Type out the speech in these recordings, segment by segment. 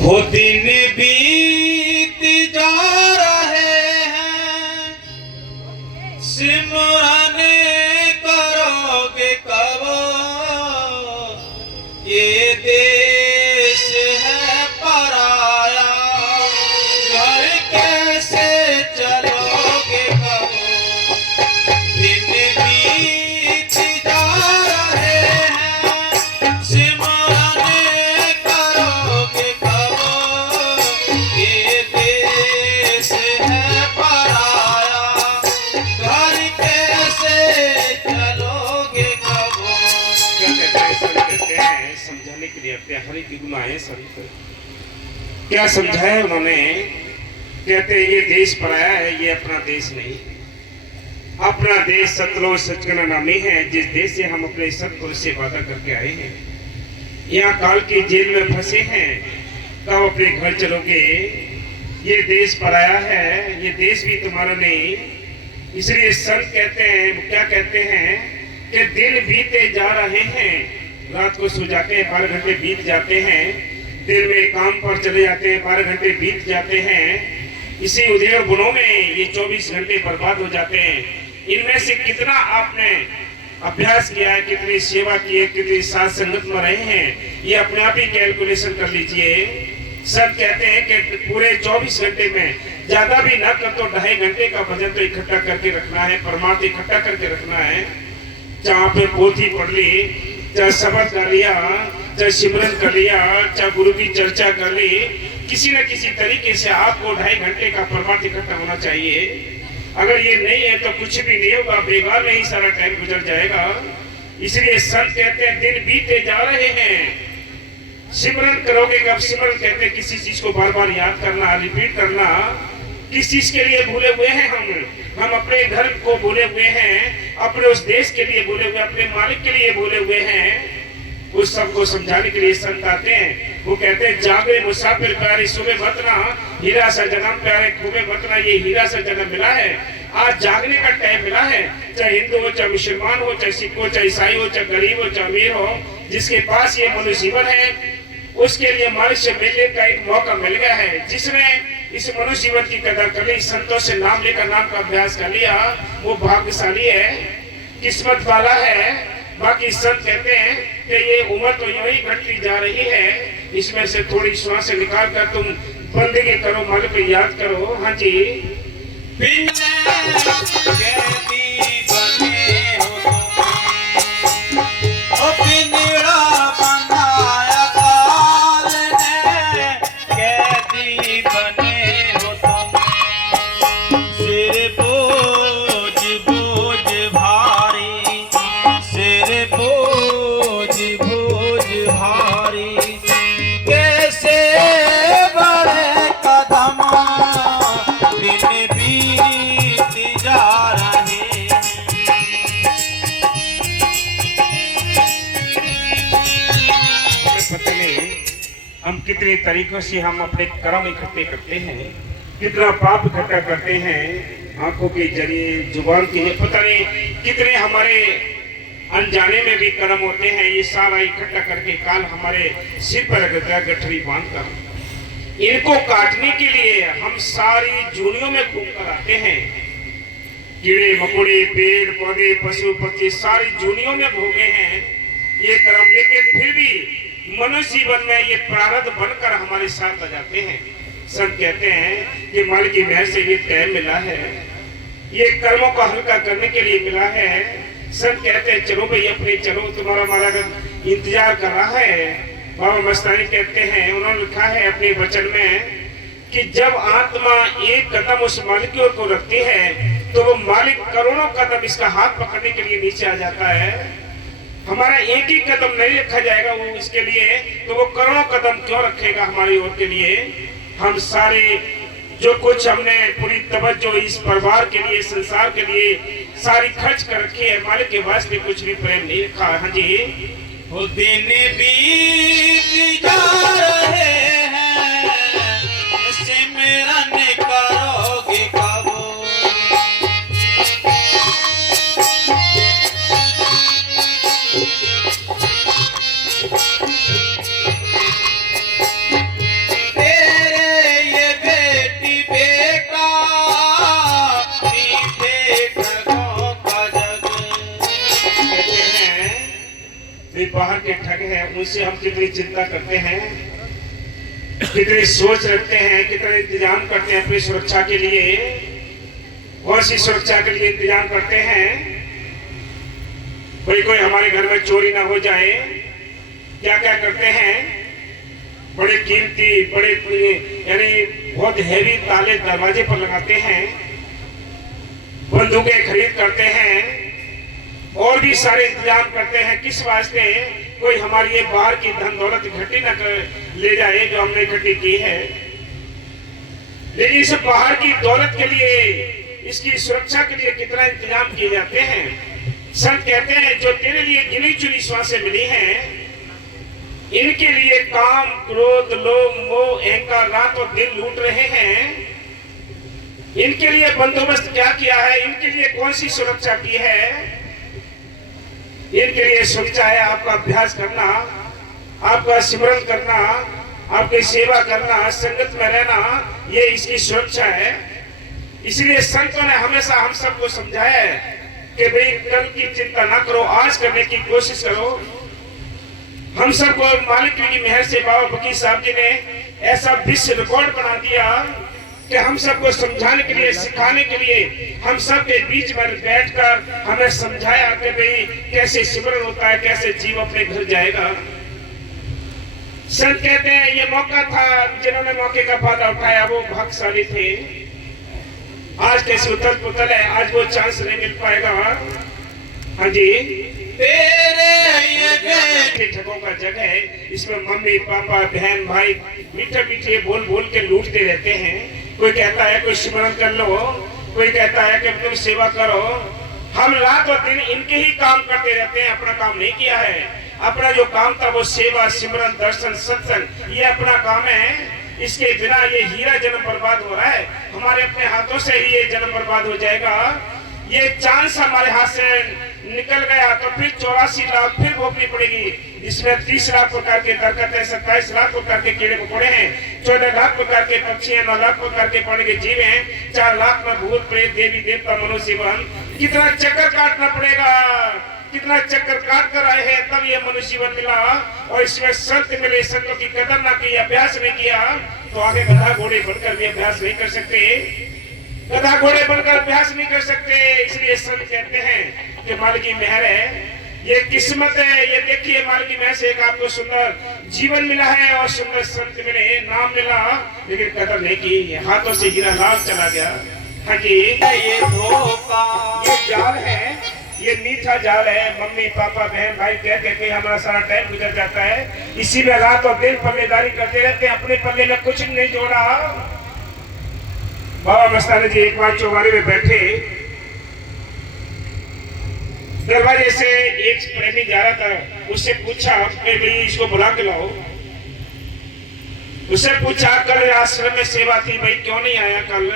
वो दिन बीत जा रहे हैं, सिमरन करोगे कब? ये देश है पराया, घर कैसे चलोगे कब? दिन बीत जा रहे हैं, सिमरन करोगे कब? ये देश है पराया, घर कैसे चलोगे कब? समझाने के लिए अपने हरि की गुनाहें शरीफ क्या समझाया उन्होंने। कहते हैं ये देश पराया है, ये अपना देश नहीं। अपना देश सतलोक सचखंड नामी है, जिस देश से हम अपने सतपुरुष से वादा करके आए हैं। यहाँ काल की जेल में फंसे हैं, कब अपने घर चलोगे? ये देश पराया है, ये देश भी तुम्हारा नहीं। इसलिए संत कहते हैं, क्या कहते हैं कि दिन बीते जा रहे हैं, रात को सो जाते हैं, 12 घंटे बीत जाते हैं, दिन में काम पर चले जाते हैं, 12 घंटे बीत जाते हैं। इसी उधेड़ गुणों में ये 24 घंटे बर्बाद हो जाते हैं। इनमें से कितना आपने अभ्यास किया है, कितनी सेवा की है, कितनी साथ संगत में रहे हैं, ये अपने आप ही कैलकुलेशन कर लीजिए। सब कहते हैं कि पूरे 24 घंटे में ज्यादा भी ना कर तो 2.5 घंटे का भजन तो इकट्ठा करके रखना है, परमार्थ इकट्ठा करके रखना है। जहाँ पे पोथी पढ़ ली, चाहे शब्द कर लिया, चाहे सिमरन कर लिया, चाहे गुरु की चर्चा कर ली, किसी न किसी तरीके से आपको 2.5 घंटे का परमार्थ इकट्ठा होना चाहिए। अगर ये नहीं है तो कुछ भी नहीं होगा, बेकार में ही सारा टाइम गुजर जाएगा। इसलिए संत कहते हैं दिन बीते जा रहे हैं, सिमरन करोगे कब? सिमरन कहते हैं किसी चीज को बार बार याद करना, रिपीट करना। किस चीज के लिए भूले हुए हैं हम अपने घर को भूले हुए हैं, अपने उस देश के लिए भूले हुए, अपने मालिक के लिए भूले हुए हैं। उस सबको समझाने के लिए संत आते हैं। वो कहते हैं जागे मुसाफिर प्यारे सुबह मतना, हीरा सा जन्म प्यारे खूबे मतना। ये हीरा सा जन्म मिला है, आज जागने का टाइम मिला है। चाहे हिंदू हो, चाहे मुसलमान हो, चाहे सिख हो, चाहे ईसाई हो, चाहे गरीब हो, चाहे अमीर हो, जिसके पास ये मनुष्य जीवन है उसके लिए मालिक से मिलने का एक मौका मिल गया है। जिसने इस मनुष्य जीवन की कदर कर ली, संतों से नाम लेकर नाम का अभ्यास कर लिया, वो भाग्यशाली है, किस्मत वाला है। बाकी संत कहते हैं कि ये उम्र तो यूं ही घटती जा रही है, इसमें से थोड़ी श्वास निकाल कर तुम बंदगी करो, मालिक को याद करो। हाँ जी। हम कितने तरीकों से हम अपने कर्म इकट्ठे करते हैं, कितना पाप इकट्ठा करते हैं, आंखों के जरिए, जुबान के जरिए, पता नहीं कितने हमारे अनजाने में भी कर्म होते हैं। ये सारा इकट्ठा करके काल हमारे सिर पर रखता है गठरी बांधकर। इनको काटने के लिए हम सारी जूनियों में घूम कर आते हैं। कीड़े मकोड़े, पेड़ पौधे, पशु पक्षी सारी जूनियों में भोगे हैं ये कर्म, लेकिन फिर भी मनुष्य जीवन में ये प्रारब्ध बनकर हमारे साथ आ जाते हैं। सब कहते हैं कि मालिक की मेहर से ये टाइम मिला है, ये कर्मों को हल्का करने के लिए मिला है। सब कहते हैं चलो भाई अपने चलो, तुम्हारा हमारा इंतजार कर रहा है। बाबा मस्तानी कहते हैं, उन्होंने लिखा है अपने वचन में कि जब आत्मा एक कदम उस मालिक की ओर को रखती है तो वो मालिक करोड़ों कदम इसका हाथ पकड़ने के लिए नीचे आ जाता है। हमारा एक ही कदम नहीं रखा जाएगा वो इसके लिए, तो वो करोड़ों कदम क्यों रखेगा हमारी ओर के लिए? हम सारे जो कुछ हमने पूरी तवज्जो इस परिवार के लिए, संसार के लिए सारी खर्च कर रखी है, मालिक के वास्ते कुछ भी प्रेम नहीं रखा। हाँ जी। वो दिन बीत जा रहे हैं, सिमरन करोगे कब? हैं उनसे हम कितनी चिंता करते हैं, कितनी सोच रखते हैं, कितने इंतजाम करते हैं अपनी सुरक्षा के लिए, कौन सी सुरक्षा के लिए इंतजाम करते हैं। कोई हमारे घर में चोरी ना हो जाए, क्या क्या करते हैं, बड़े कीमती बड़े यानी बहुत हैवी ताले दरवाजे पर लगाते हैं, बंदूकें खरीद करते हैं और भी सारे इंतजाम करते हैं। किस वास्ते? कोई हमारी ये बाहर की धन दौलत इकट्ठी न कर ले जाए जो हमने इकट्ठी की है। लेकिन इस बाहर की दौलत के लिए, इसकी सुरक्षा के लिए कितना इंतजाम किए जाते हैं। संत कहते हैं जो तेरे लिए गिनी चुनी श्वासें मिली हैं, इनके लिए काम क्रोध लोभ मोह अहंकार रात और दिन लूट रहे हैं। इनके लिए बंदोबस्त क्या किया है, इनके लिए कौन सी सुरक्षा की है। इनके लिए सुरक्षा है आपका अभ्यास करना, आपका सिमरन करना, आपकी सेवा करना, संगत में रहना, ये इसकी सुरक्षा है। इसलिए संतों ने हमेशा हम सबको समझाया है कि भाई कल की चिंता ना करो, आज करने की कोशिश करो। हम सबको मालिक की मेहर से बाबा फकीर साहब जी ने ऐसा विश्व रिकॉर्ड बना दिया कि हम सबको समझाने के लिए, सिखाने के लिए हम सब के बीच में बैठकर हमें समझाया कि भाई कैसे सिमरन होता है, कैसे जीव अपने घर जाएगा। संत कहते हैं ये मौका था, जिन्होंने मौके का फायदा उठाया वो भाग्यशाली थे। आज कैसे उथल पुथल है, आज वो चांस नहीं मिल पाएगा। हाँ जी, तेरे ठगों का जग है, इसमें मम्मी पापा बहन भाई मीठे मीठे बोल बोल के लूटते रहते हैं। कोई कहता है कोई सिमरन कर लो, कोई कहता है कि तुम सेवा करो। हम रात और दिन इनके ही काम करते रहते हैं, अपना काम नहीं किया है। अपना जो काम था वो सेवा सिमरन दर्शन सत्संग, ये अपना काम है। इसके बिना ये हीरा जन्म बर्बाद हो रहा है, हमारे अपने हाथों से ही ये जन्म बर्बाद हो जाएगा। ये चांस हमारे हाथ से निकल गया तो फिर 84 लाख फिर भोगनी पड़ेगी, जिसमें 30 लाख प्रकार के दरकत है, 27 लाख प्रकार के कीड़े मकोड़े हैं, 14 लाख प्रकार के पक्षी हैं, 9 लाख प्रकार के पानी के जीव हैं, 4 लाख में भूत प्रेत देवी देवता मनुष्य जीवन। कितना चक्कर काटना पड़ेगा, कितना चक्कर काट कर आए हैं तब ये मनुष्य जीवन मिला। और इसमें संत मिले, संतों की कदर ना की, अभ्यास नहीं किया तो आगे गधा घोड़े बनकर भी अभ्यास नहीं कर सकते, गधा घोड़े बनकर अभ्यास नहीं कर सकते। इसलिए संत कहते हैं कि मालिक की मेहर है, ये किस्मत है। ये देखिए मालिक की मेहर से एक आपको सुंदर जीवन मिला है और सुंदर संत मिले, नाम मिला, लेकिन कदर नहीं की, हाथों से हीरा लाल चला गया। हाँ जी, ये धोखा, ये जाल है, ये मीठा जाल है। मम्मी पापा बहन भाई कह के हमारा सारा टाइम गुजर जाता है, इसी में रात और दिन पल्लेदारी करते रहते हैं, अपने पल्ले में कुछ नहीं जोड़ा। बाबा मस्तानी जी एक बार चौबारे में बैठे, दरवाजे से एक प्रेमी जा रहा था, उससे पूछा कि भाई इसको बुला के लाओ। उससे पूछा कल आश्रम में सेवा थी, भाई क्यों नहीं आया कल?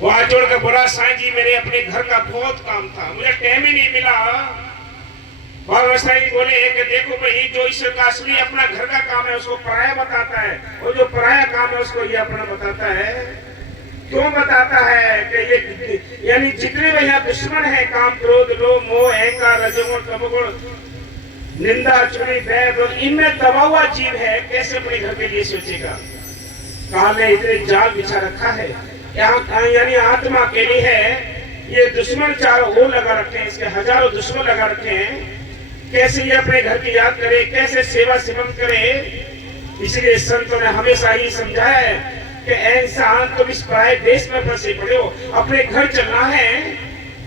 वो हाथ जोड़ कर बोला साईं जी मेरे अपने घर का बहुत काम था, मुझे टाइम ही नहीं मिला। बाबा मस्तानी जी बोले कि देखो भाई जो ईश्वर का असली अपना घर का काम है उसको पराया बताता है, और जो पराया काम है उसको ये अपना बताता है। क्यों बताता है कि ये यानी जितने भी यहाँ दुश्मन है, काम क्रोध लोभ मोह अहंकार रजोगुण तमोगुण निंदा चुगली भय, इनमें दबा हुआ जीव है, कैसे अपने घर के लिए सोचेगा। कहा ने इतने जाल बिछा रखा है, यहाँ यानी आत्मा अकेली है, ये दुश्मन चारों ओर लगा रखे हैं, इसके हजारों दुश्मन लगा रखे हैं। कैसे ये अपने घर की याद करे, कैसे सेवा सिमरन करे। इसलिए संतों ने हमेशा ही समझाया है कि इंसान तुम इस पराये देश में फंसे पड़े हो, अपने घर चलना है।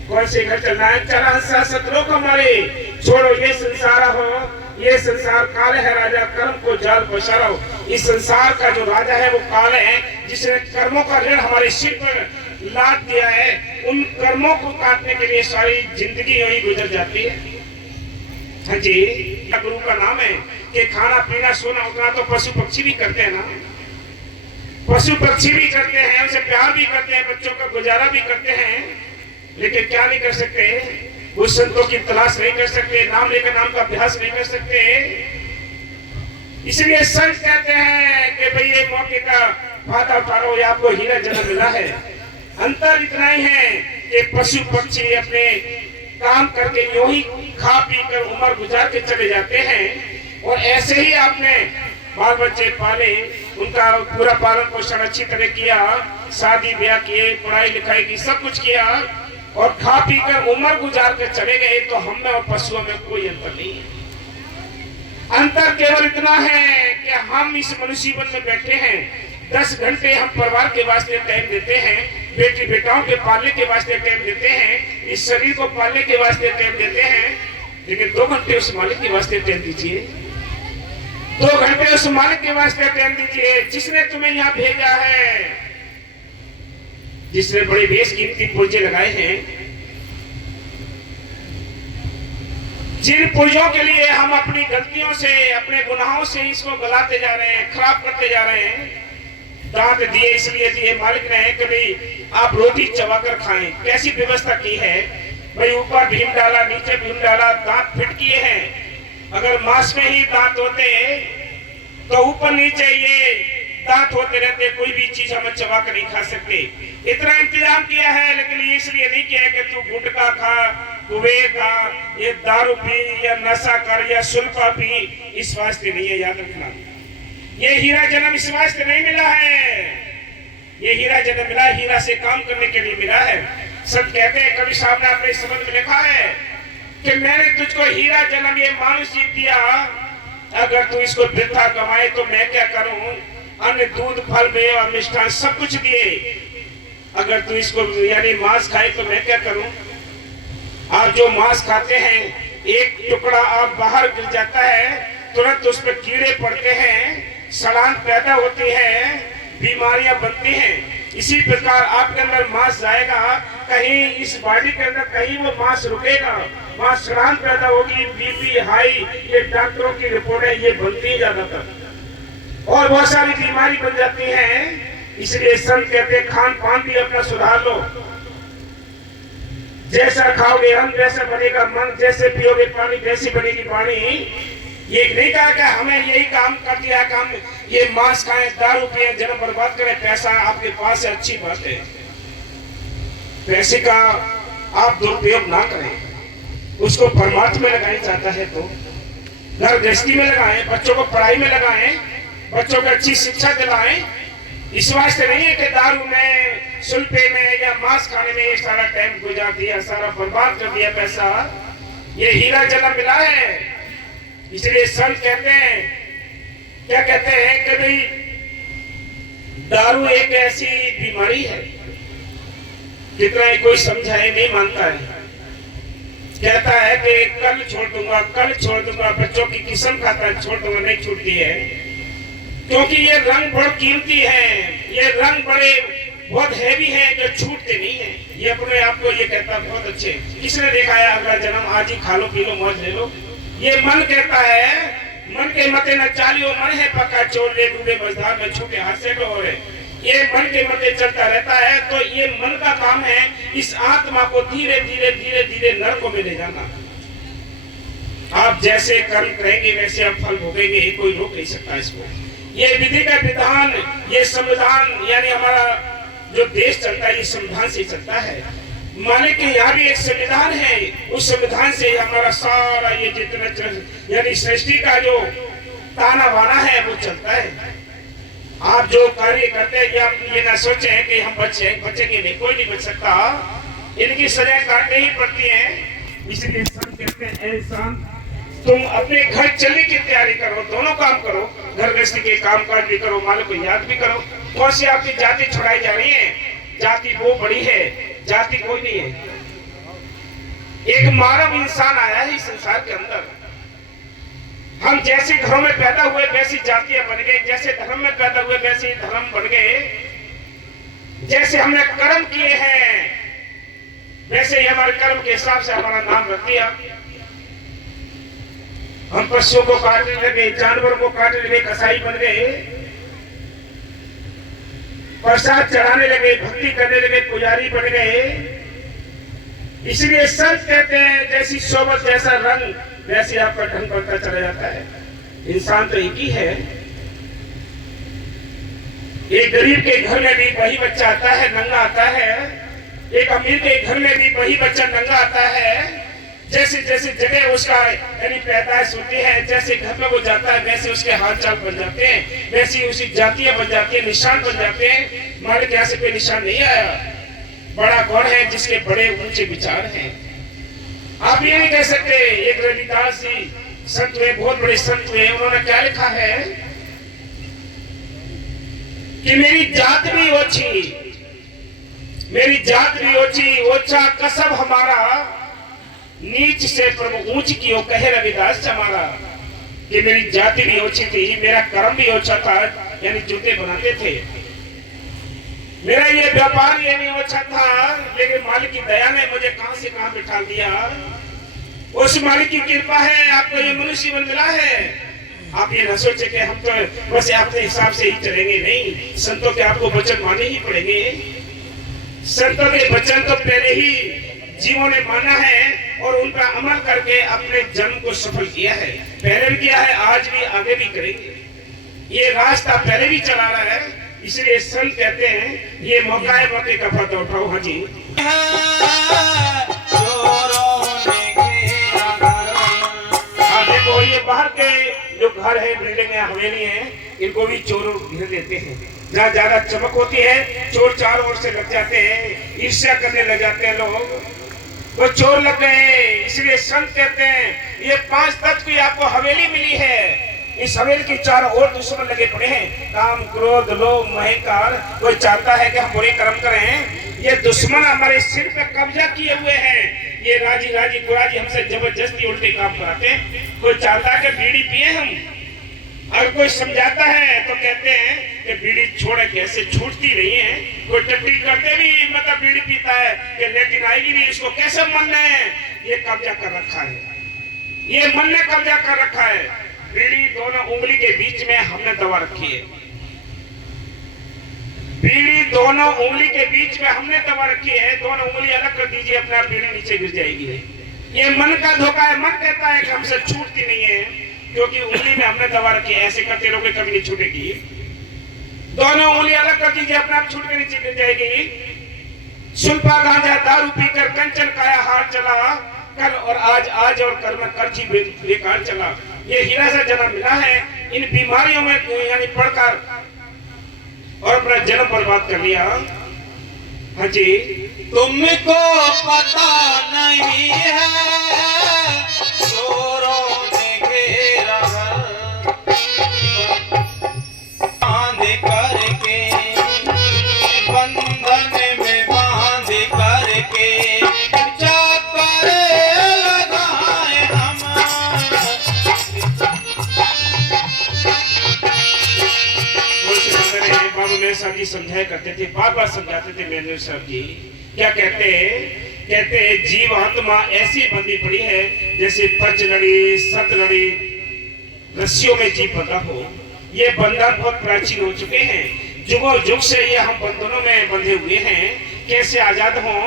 कौन से घर चलना है? चला सतलोक हमारे, छोड़ो ये संसार हो, ये संसार काल है राजा, कर्म को जाल पसारो। इस संसार का जो राजा है वो काल है, जिसने कर्मों का ऋण हमारे सिर पर लाद दिया है। उन कर्मों को काटने के लिए सारी जिंदगी यही गुजर जाती है। हाँ जी, गुरु का नाम है कि खाना पीना सोना उठना तो पशु पक्षी भी करते हैं ना, पशु पक्षी भी करते हैं, उनसे प्यार भी करते हैं, बच्चों का गुजारा भी करते हैं, लेकिन क्या नहीं कर सकते? वो संतों की तलाश नहीं कर सकते, नाम लेकर नाम का अभ्यास नहीं कर सकते। इसलिए संत कहते हैं कि भाई ये मौके का फायदा उठा लो, ये आपको हीरा जन्म मिला है। अंतर इतना ही है कि पशु पक्षी अपने काम करके यूं ही खा पी कर उम्र गुजार के चले जाते हैं। और ऐसे ही आपने बाल बच्चे पाले, उनका पूरा पालन पोषण अच्छी तरह किया, शादी ब्याह किए, पढ़ाई लिखाई की, सब कुछ किया और खा पी कर उम्र गुजार कर चले गए, तो हम में और पशुओं में कोई अंतर नहीं है। अंतर केवल इतना है कि हम इस मनुष्य जीवन में बैठे हैं, 10 घंटे हम परिवार के वास्ते टाइम देते हैं, बेटी बेटाओं के पालने के वास्ते टाइम देते हैं, इस शरीर को पालने के वास्ते टाइम देते हैं, लेकिन 2 घंटे उस मालिक के वास्ते टाइम दीजिए। 2 घंटे उस मालिक के वास्ते टाइम दीजिए जिसने तुम्हें यहाँ भेजा है, जिसने बड़े बेशकीमती पुर्जे लगाए हैं। जिन पुर्जों के लिए हम अपनी गलतियों से, अपने गुनाहों से इसको गलाते जा रहे हैं, खराब करते जा रहे हैं। दांत दिए इसलिए दिए मालिक ने कि भाई आप रोटी चबाकर खाएं। कैसी व्यवस्था की है भाई, ऊपर भीम डाला, नीचे भीम डाला, दांत फिट किए हैं। अगर मांस में ही दांत होते तो ऊपर नीचे ये दांत होते रहते, कोई भी चीज हम चबा कर नहीं खा सकते। इतना इंतजाम किया है, लेकिन ये इसलिए नहीं किया कि तू गुटखा खा, कुबेर खा, ये दारू पी या नशा कर या सुल्फा पी, इस वास्ते नहीं है, याद रखना। ये हीरा जन्म इस वास्ते नहीं मिला है, ये हीरा जन्म मिला हीरा से काम करने के लिए मिला है। संत कहते हैं, कवि साहब ने अपने शब्द में लिखा है कि मैंने तुझको हीरा जन्म ये मानुष जीव दिया, अगर तू इसको वृथा कमाए तो मैं क्या करूं। अन्य दूध फल मेवा मिष्ठान सब कुछ दिए, अगर तू इसको यानी मांस खाए तो मैं क्या करूं। आप जो मांस खाते हैं, एक टुकड़ा आप बाहर गिर जाता है, तुरंत उस पर कीड़े पड़ते हैं, सड़ान पैदा होती है, बीमारियां बनती हैं। इसी प्रकार आपके अंदर मांस जाएगा, कहीं इस बॉडी के अंदर कहीं वो मांस रुकेगा, वहां सड़ान पैदा होगी, बीपी हाई, ये डॉक्टरों की रिपोर्ट है, ये बनती है ज्यादातर, और बहुत सारी बीमारी बन जाती है। इसलिए संत कहते हैं खान पान भी अपना सुधार लो। जैसा खाओगे अन्न वैसा बनेगा मन, जैसे पियोगे पानी वैसी बनेगी वाणी। ये नहीं कहा कि हमें यही काम कर दिया कि हम ये मांस खाएं, दारू पिए, जन्म बर्बाद करें, पैसा आपके पास है, अच्छी बात है, पैसे का आप दुरुपयोग ना करें, उसको परमात्मा में लगाया जाता है तो घर गृहस्थी में लगाएं, बच्चों को पढ़ाई में लगाएं, बच्चों को अच्छी शिक्षा दिलाएं। इस वास्ते नहीं है कि दारू में, सुल्फे में या मांस खाने में ये सारा टाइम गुजार दिया, सारा बर्बाद कर दिया पैसा। ये हीरा जन्म मिला है। इसलिए संत कहते हैं, क्या कहते हैं कि भाई दारू एक ऐसी बीमारी है, कितना ही कोई समझाए नहीं मानता है। कहता है कि कल छोड़ दूंगा, कल छोड़ दूंगा, बच्चों की किस्म खाता है, छोड़ दूंगा, नहीं छूटती है, क्योंकि ये रंग बहुत कीमती है, ये रंग बड़े बहुत हैवी है, जो छूटते नहीं है। ये अपने आप को ये कहता है बहुत अच्छे, किसने देखा है अगला जन्म, आज ही खा लो पी लो मौज ले लो। ये मन कहता है, मन के मते न चालियो, मन है पक्का चोर, ले डूबे मझधार में छूटे हाथ से डोरे। ये मन के मते चलता रहता है, तो ये मन का काम है इस आत्मा को धीरे धीरे धीरे धीरे नरक में ले जाना। आप जैसे कर्म करेंगे वैसे आप फल भोगेंगे, कोई रोक नहीं सकता इसको। ये विधि का विधान, ये संविधान, यानी हमारा जो देश चलता है ये संविधान से चलता है। माने कि यहाँ भी एक संविधान है, उस संविधान से हमारा सारा ये जितना यानी सृष्टि का जो ताना बाना है वो चलता है। आप जो कार्य करते हैं, आप ये ना सोचें कि हम बचेंगे नहीं, कोई नहीं बच सकता, इनकी सजा काटनी ही पड़ती है। इसलिए संत कहते हैं, इंसान तुम अपने घर चलने की तैयारी करो, दोनों काम करो, घर गृहस्थी के काम काज भी करो, मालिक को याद भी करो। कौन सी आपकी जाति छुड़ाई जा रही है, जाति वो बड़ी है, जाति कोई नहीं है। एक मानव इंसान आया है इस संसार के अंदर। हम जैसे घरों में पैदा हुए वैसी जातियां बन गई, जैसे धर्म में पैदा हुए वैसे धर्म बन गए, जैसे हमने कर्म किए हैं वैसे ही हमारे कर्म के हिसाब से हमारा नाम रख दिया। हम पशुओं को काटने लगे, जानवरों को काटने लगे, कसाई बन गए, प्रसाद चढ़ाने लगे, भक्ति करने लगे, पुजारी बन गए। इसलिए संत कहते हैं जैसी सोबत जैसा रंग वैसे आपका ढंग बढ़ता चला जाता है। इंसान तो एक ही है। एक गरीब के घर में भी वही बच्चा आता है, नंगा आता है। एक अमीर के घर में भी वही बच्चा नंगा आता है। जैसे जैसे जगह उसका यानी पैदाइश होती है, जैसे घर में वो जाता है वैसे उसके हाल चाल बन जाते हैं, वैसी उसी जातियां बन जाती है, निशान बन जाते हैं। हमारे यहाँ से कोई निशान नहीं आया। बड़ा कौन है जिसके बड़े ऊंचे विचार हैं। आप ये नहीं कह सकते। एक रविदास जी संत हुए, बहुत बड़े संत हुए, उन्होंने क्या लिखा है कि मेरी जात भी ओछी, मेरी जात भी ओछी, ओछा कसब हमारा, नीच से प्रभु ऊंच की हो, कहे रविदास चमारा। कि मेरी जाति भी ओछी थी, मेरा कर्म भी ओछा था, यानी जूते बनाते थे। मेरा ये व्यापार ये नहीं ओछा था, लेकिन मालिक की दया ने मुझे कहां से कहां बिठा दिया। उस मालिक की कृपा है, आपको ये मनुष्य जीवन मिला है। आप ये न सोचे कि हम तो बस अपने हिसाब से ही चलेंगे, नहीं। संतों के आपको वचन माने ही पड़ेंगे। संतों के वचन तो पहले ही जीवों ने माना है और उन पर अमल करके अपने जन्म को सफल किया है। पहले भी किया है, आज भी, आगे भी करेंगे। ये रास्ता पहले भी चला रहा है। इसलिए संत कहते हैं ये मौका है, मौके का फायदा उठाओ। हाँ जी। देखो ये बाहर के जो घर है, बिल्डिंग है, हवेली है, इनको भी चोर घेर लेते हैं। जहाँ ज्यादा चमक होती है चोर चारों ओर से लग जाते हैं, ईर्ष्या करने लग जाते हैं लोग, वो चोर लग गए। इसलिए संत कहते हैं ये 5 तत्व की आपको हवेली मिली है। इस हवेली की चारों ओर दुश्मन लगे पड़े हैं, काम, क्रोध, लोभ, महंकार। कोई चाहता है कि हम बुरे कर्म करें। ये दुश्मन हमारे सिर पे कब्जा किए हुए हैं। ये राजी राजी गुराजी हमसे जबरदस्ती उल्टे काम कराते हैं। कोई चाहता है कि बीड़ी पिए हम, अगर कोई समझाता है तो कहते हैं कि बीड़ी छोड़े, कैसे छूटती नहीं है। कोई टट्टी करते भी मतलब बीड़ी पीता है कि लेकिन आएगी नहीं, इसको कैसे मन है। ये कब्जा कर रखा है, ये मन ने कब्जा कर रखा है। बीड़ी दोनों उंगली के बीच में हमने दबा रखी है। बीड़ी दोनों उंगली के बीच में हमने दबा रखी है। दोनों उंगली अलग कर दीजिए, अपने आप बीड़ी नीचे गिर जाएगी। ये मन का धोखा है। मन कहता है कि हमसे छूटती नहीं है, क्योंकि उंगली में हमने दबा रखी है। ऐसे करते रहोगे कभी नहीं छूटेगी। दोनों उंगली अलग कर दीजिए, अपने आप छूट के नीचे गिर जाएगी। सुल्फा गांजा दारू पीकर कंचन काया हार चला, कल और आज और कल में कर्जी बेकार चला। ये हीरा सा जन्म मिला है, इन बीमारियों में यानी पढ़कर और अपना जन्म बर्बाद कर लिया। हाँ जी। तुमको पता नहीं है चोरों ने घेरा बांध करके, बंधन में बांध करके चाकर लगाए हम। बाबू मेरे साहब जी समझाया करते थे, बार बार समझाते थे मेरे साहब जी। क्या कहते हैं जीव आत्मा ऐसी बंधी पड़ी है जैसे पंचनड़ी सतनड़ी रस्सियों में जीव बंधा हो। ये बंधन बहुत प्राचीन हो चुके हैं, जुगों जुग से ये हम बंधनों में बंधे हुए हैं। कैसे आजाद हों?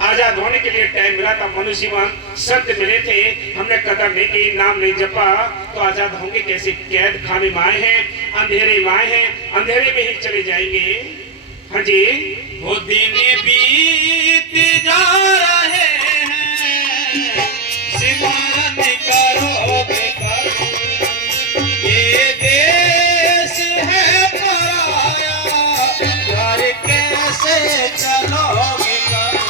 आजाद होने के लिए टाइम मिला था, मनुष्यवान संत मिले थे, हमने कदर नहीं की, नाम नहीं जपा, तो आजाद होंगे कैसे? कैद खाने में आए हैं, अंधेरे में आए हैं, अंधेरे में ही चले जाएंगे। हाँ जी। वो दिन बीत जा रहे हैं, सिमरन करोगे करो, ये देश है पराया, यार कैसे चलोगे करो।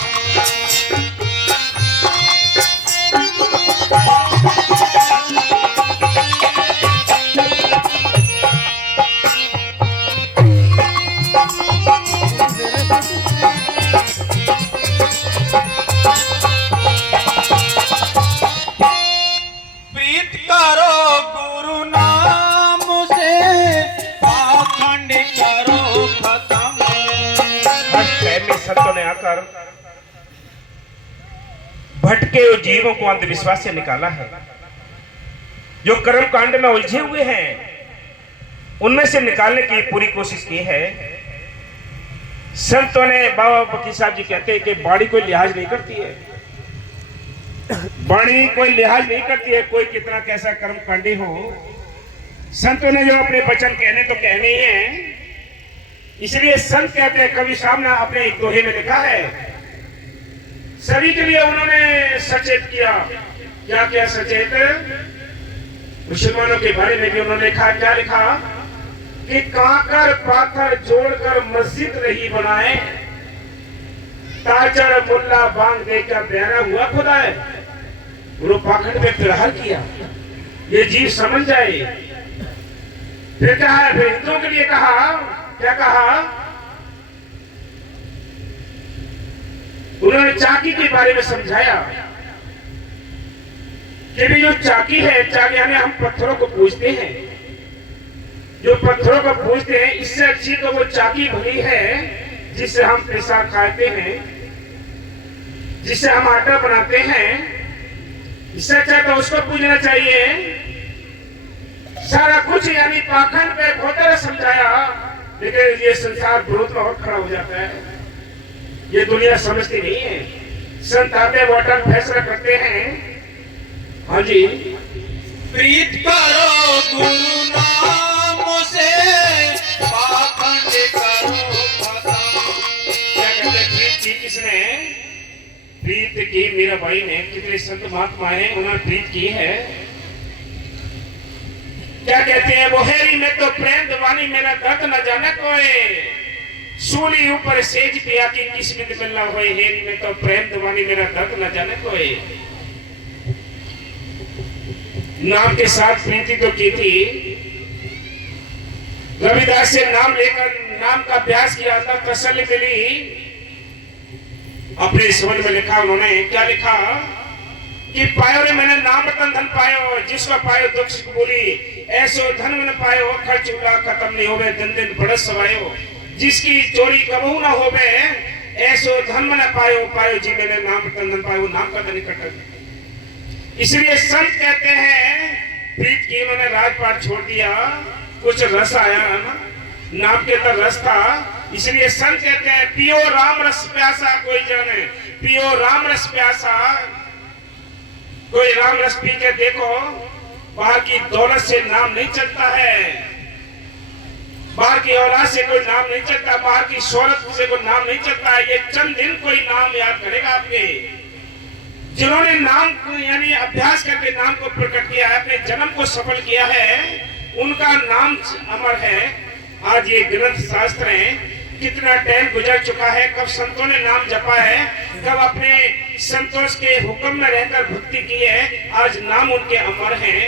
प्रीत करो गुरु नाम से, पाखंड करो खत्म। संतों ने आकर भटके हुए जीवों को अंधविश्वास से निकाला है। जो कर्म कांड में उलझे हुए हैं उनमें से निकालने की पूरी कोशिश की है। संतों ने, बाबा फकीर साहब जी कहते हैं कि बाणी कोई लिहाज नहीं करती है, बाणी कोई लिहाज नहीं करती है, कोई कितना कैसा कर्म कांडी हो। संतों ने जो अपने वचन कहने तो कहने ही हैं। इसलिए संत कहते हैं, कवि साहब ने अपने एक दोहे में लिखा है, सभी के लिए उन्होंने सचेत किया। क्या क्या सचेत? मुसलमानों के बारे में भी उन्होंने लिखा। क्या लिखा? कि कांकर पाथर जोड़कर मस्जिद नहीं बनाए, ताजर मुल्ला बांग देकर बहरा हुआ खुदा है। गुरु पाखंड में प्रहार किया, ये जीव समझ जाए। फिर क्या है? फिर हिंदुओं के लिए कहा, क्या कहा? उन्होंने चाकी के बारे में समझाया कि भी जो चाकी है, चाकी यानी हम पत्थरों को पूजते हैं, जो पत्थरों को पूजते हैं, इससे अच्छी तो वो चाकी भली है जिससे हम पिसा खाते हैं, जिससे हम आटा बनाते हैं। इससे अच्छा तो उसको पूजना चाहिए। सारा कुछ यानी पाखंड पे बहुत तरह समझाया, लेकिन ये संसार विरोध में और खड़ा हो जाता है। ये दुनिया समझती नहीं है। संत आते वोटर फैसला करते हैं। हाँ जी, प्रीत करो गुरु नाम से, पाखंड करो खत्म। क्या कहते हैं? प्रीत की किसने? प्रीत की मीरा बाई ने। कितने संत महात्मा हैं, उन्होंने प्रीत की है। क्या कहते हैं? वो हेरी में तो प्रेम दवानी, मेरा दर्द न जाने कोई, सूली ऊपर सेज पिया की किस्मत मिलना होए। हेरी में तो प्रेम दवानी, मेरा दर्द न जाने कोई। नाम के साथ प्रीति तो की थी। रविदास से नाम लेकर नाम का अभ्यास किया, अंदर तसल्ली मिली। अपने स्वर में लिखा उन्होंने। क्या लिखा? कि पायो रे मैंने नाम रतन धन पायो, जिसका पायो दुख सुख बोली, ऐसो धन में पायो, खर्च उला खत्म नहीं होवे, दिन दिन बढ़त सवायो, जिसकी चोरी कबहू ना होवे, ऐसो धन में पायो, पायो जी मैंने नाम रतन धन पायो, नाम का धन कटक। इसलिए संत कहते हैं, प्रीत की उन्होंने राजपाट छोड़ दिया, कुछ रस आया ना, नाम के अंदर रस था। इसलिए संत कहते हैं, पियो राम रस प्यासा कोई जाने, पियो राम रस प्यासा कोई, राम रस पी के देखो। बाहर की दौलत से नाम नहीं चलता है, बाहर की औलाद से कोई नाम नहीं चलता, बाहर की शोहरत से कोई नाम नहीं चलता है। ये चंद दिन कोई नाम याद करेगा आपके। जिन्होंने नाम यानी अभ्यास करके नाम को प्रकट किया है, अपने जन्म को सफल किया है, उनका नाम अमर है। आज ये ग्रंथ शास्त्र है, कितना टाइम गुजर चुका है, कब संतों ने नाम जपा है, कब अपने संतोष के हुक्म में रहकर भक्ति की है। आज नाम उनके अमर हैं।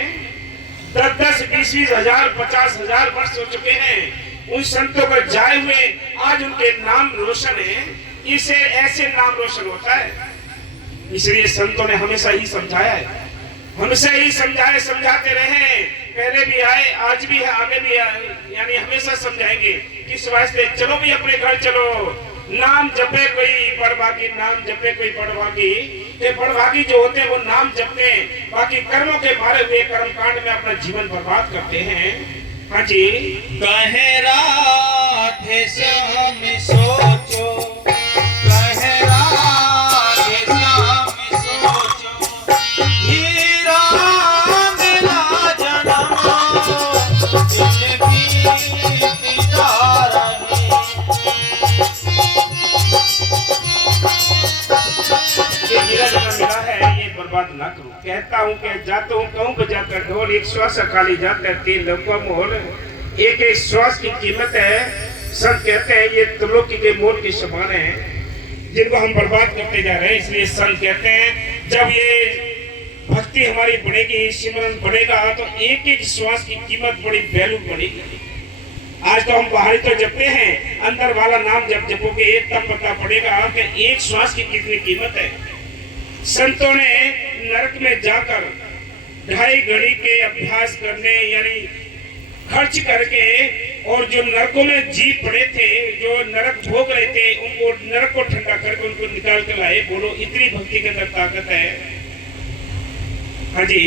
10-10, 20-20 हजार, 50 हजार वर्ष हो चुके हैं उन संतों को जाए हुए, आज उनके नाम रोशन है। इसे ऐसे नाम रोशन होता है। इसलिए संतों ने हमेशा ही समझाया है, हमेशा ही समझाए, समझाते रहे। पहले भी आए, आज भी है, आगे भी आए, यानी हमेशा समझाएंगे। किस वास्ते? चलो भी अपने घर चलो, नाम जपे कोई बड़भागी, नाम जपे कोई बड़भागी। ये बड़भागी जो होते हैं वो नाम जपते हैं, बाकी कर्मों के मारे हुए कर्मकांड में अपना जीवन बर्बाद करते हैं। हाँ जी, कहे राधे श्याम सोचो, कहे राधे श्याम सोचो, हीरा मिला जन्म, दिल की पिता रही। ये हीरा जन्म मिला है, ये बर्बाद ना करो। कहता हूँ कि जाता हूँ, कहूँ बजाकर ढोल, एक श्वास खाली जाता है, 3 लंबा मोल, एक एक श्वास की कीमत है। संत कहते हैं ये त्रिलोकी के मोल के समान है, जिनको हम बर्बाद करते जा रहे हैं। इसलिए संत कहते हैं, जब ये भक्ति हमारी बढ़ेगी, सिमरन बढ़ेगा, तो एक एक श्वास की कीमत बड़ी वैल्यू बढ़ेगी। आज तो हम बाहरी तो जपते हैं, अंदर वाला नाम जब जपोगे तब पता पड़ेगा कि एक श्वास की कितनी कीमत है। संतों ने नरक में जाकर 2.5 घड़ी के अभ्यास करने यानी खर्च करके, और जो नरकों में जी पड़े थे, जो नरक भोग रहे थे, उनको नरक को ठंडा करके उनको निकाल कर लाए। बोलो, इतनी भक्ति के अंदर ताकत है। हाँ जी,